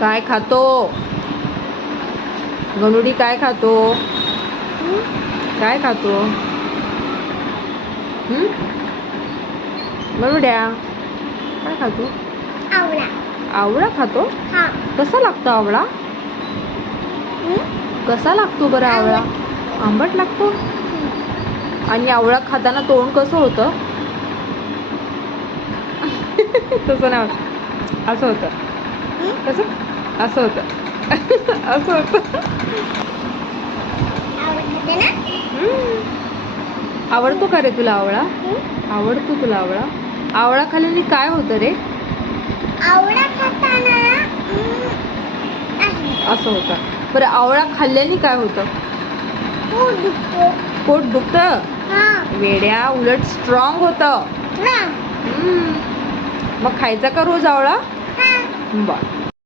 काय खातो? गणुडी काय खातो? काय खातो? गणुड्या काय खातो? आवळा. आवळा खातो? हा. कसा लागतो आवळा? कसा लागतो बरं आवळा? आंबट लागतो. आणि आवळा खाताना तोंड कसं होतं? तसं नाही होत, असं होतं. कसं? असं होतं. असं होतं. आवडतो का रे तुला आवळा? आवडतो तुला आवळा? आवळा खाल्ल्याने काय होतं रे? आवळा खाताना असं होतं. बरं आवळा खाल्ल्याने काय होतं? पोट दुखतो. पोट दुखतं? हा. वेड्या, उलट स्ट्रॉंग होतं. हा. मग खायचा का रोज आवळा? हा. बरं.